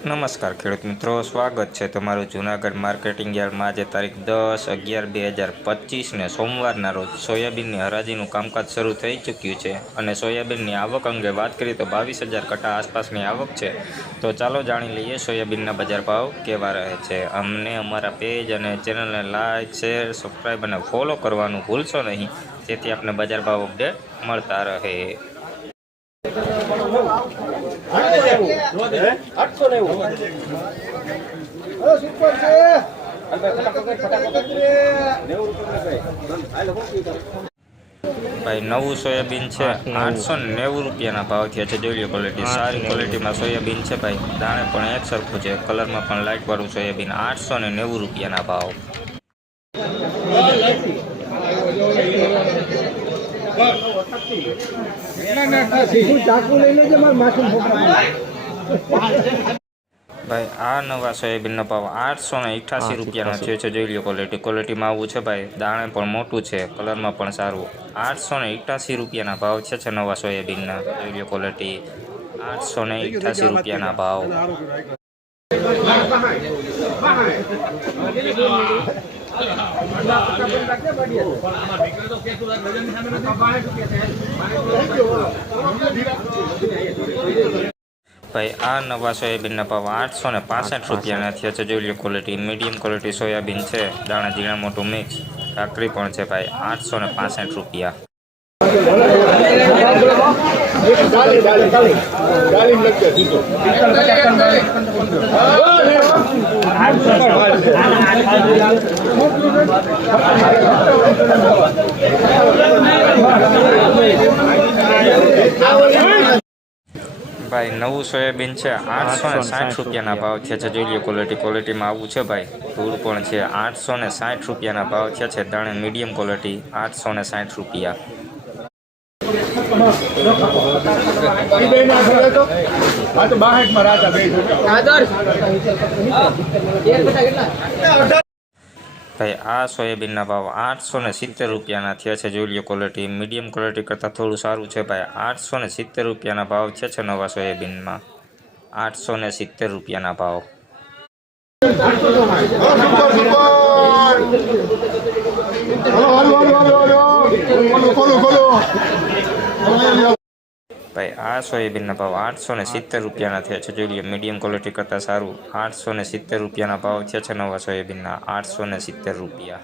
નમસ્કાર ખેડૂત મિત્રો, સ્વાગત છે તમારું જૂનાગઢ માર્કેટિંગ યાર્ડમાં. આજે તારીખ દસ અગિયાર બે હજાર પચીસને સોમવારના રોજ સોયાબીનની હરાજીનું કામકાજ શરૂ થઈ ચૂક્યું છે અને સોયાબીનની આવક અંગે વાત કરીએ તો બાવીસ હજાર કટા આસપાસની આવક છે. તો ચાલો જાણી લઈએ સોયાબીનના બજાર ભાવ કેવા રહે છે. અમને અમારા પેજ અને ચેનલને લાઇક શેર, સબસ્ક્રાઈબ અને ફોલો કરવાનું ભૂલશો નહીં. જેથી આપને બજાર ભાવ અપડેટ મળતા રહે. ભાઈ નવું સોયાબીન છે. આઠસો ને નેવું રૂપિયાના ભાવ થયા છે. જોઈ લો ક્વોલિટી સારી ક્વોલિટીમાં સોયાબીન છે ભાઈ. દાણે પણ એક સરખું છે. કલરમાં પણ લાઇટ વાળું સોયાબીન. આઠસો ને નેવું રૂપિયાના ભાવ. ચાકુ લઈને જ મારું માથું ફોકરા ભાઈ આ નવા સોયાબીનનો ભાવ આઠસો ને અઠ્યાસી રૂપિયાનો થયો છે જોઈ લો ક્વોલિટી ક્વોલિટીમાં આવું છે ભાઈ દાણે પણ મોટું છે કલરમાં પણ સારું. આઠસો ને અઠ્યાસી રૂપિયાના ભાવ છે છે નવા સોયાબીનના. જોઈ લો ક્વોલિટી આઠસો ને અઠ્યાસી રૂપિયાના ભાવ. ભાઈ આ નવા સોયાબીનના ભાવ આઠસો ને પાસઠ રૂપિયાના થયા છે. જોઈ લો ક્વોલિટી મીડિયમ ક્વોલિટી સોયાબીન છે. દાણા ઝીણા મોટું મિક્સ કાકરી પણ છે ભાઈ આઠસો ને પાસઠ રૂપિયા. ડાલી ભાઈ નવું સોયાબીન છે આઠસો ને સાઠ રૂપિયાના ભાવ થયા છે. જોઈ લો ક્વોલિટી ક્વોલિટીમાં આવું છે ભાઈ. ધૂળ પણ છે આઠસો ને સાઠ રૂપિયાના ભાવ થયા છે દાણે મીડિયમ ક્વોલિટી આઠસો ને સાઠ રૂપિયા. માં રાજા ભાઈ, આ સોયાબીનના ભાવ આઠસો ને સિત્તેર રૂપિયાના થયા છે. જોઈ લો ક્વોલિટી મીડિયમ ક્વોલિટી કરતાં થોડું સારું છે ભાઈ. આઠસો ને સિત્તેર રૂપિયાના ભાવ છે છે નવા સોયાબીનમાં. આઠસો ને સિત્તેર રૂપિયાના ભાવ. ભાઈ આ સોયાબીનના ભાવ આઠસો ને સિત્તેર રૂપિયાના થયા છે. જોઈ લઈએ મીડિયમ ક્વોલિટી કરતાં સારું. આઠસો ને સિત્તેર રૂપિયાના ભાવ થયા છે નવા સોયાબીનના આઠસો ને સિત્તેર રૂપિયા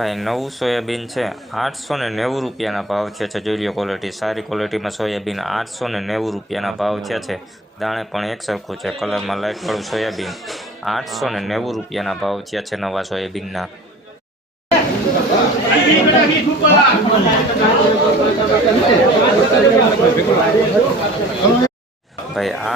ભાઈ, નવું સોયાબીન છે. આઠસો ને નેવું રૂપિયાના ભાવ થયા છે. જોઈ લો ક્વોલિટી સારી ક્વોલિટીમાં સોયાબીન આઠસો ને નેવું રૂપિયાના ભાવ થયા છે. દાણે પણ એક સરખું છે. કલરમાં લાઇટ વાળું સોયાબીન આઠસો ને નેવું રૂપિયાના ભાવ થયા છે નવા સોયાબીનના.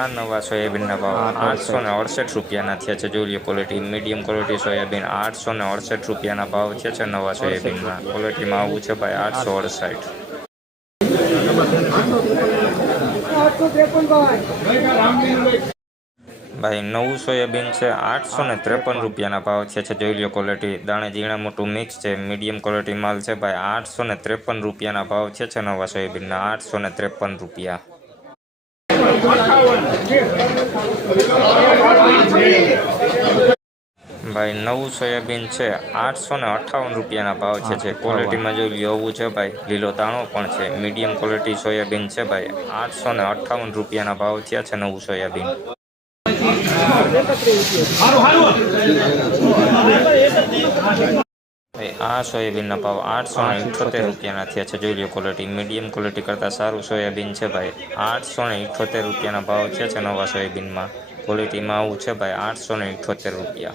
આ નવા સોયાબીનના ભાવ આઠસો ને અડસઠ રૂપિયાના થયા છે. જોઈએ ક્વોલિટી મીડિયમ ક્વોલિટી સોયાબીન આઠસો ને અડસઠ રૂપિયાના ભાવ થયા છે નવા સોયાબીનના ક્વોલિટીમાં આવું છે ભાઈ આઠસો અડસઠ. ભાઈ નવું સોયાબીન છે આઠસો ને ત્રેપન રૂપિયાના ભાવ છે છે. જોઈ લો ક્વોલિટી દાણે ઝીણા મોટું મિક્સ છે. મીડિયમ ક્વોલિટી માલ છે ભાઈ આઠસો ને ત્રેપન રૂપિયાના ભાવ છે છે નવા સોયાબીનના આઠસો ને ત્રેપન રૂપિયા. ભાઈ નવું સોયાબીન છે. આઠસો ને અઠ્ઠાવન રૂપિયાના ભાવ છે જે ક્વોલિટીમાં જો લેવું છે ભાઈ લીલો દાણો પણ છે. મીડિયમ ક્વોલિટી સોયાબીન છે ભાઈ. આઠસો ને અઠ્ઠાવન રૂપિયાના ભાવ થયા છે નવું સોયાબીન. આ સોયાબીનના ભાવ આઠસો ને ઇઠોતેર રૂપિયાના થયા છે. જોઈ લો ક્વોલિટી મીડિયમ ક્વોલિટી કરતાં સારું સોયાબીન છે ભાઈ. આઠસો ને ઇઠોતેર રૂપિયાના ભાવ છે નવા સોયાબીનમાં. ક્વોલિટીમાં આવું છે ભાઈ, આઠસો ને ઇઠોતેર રૂપિયા.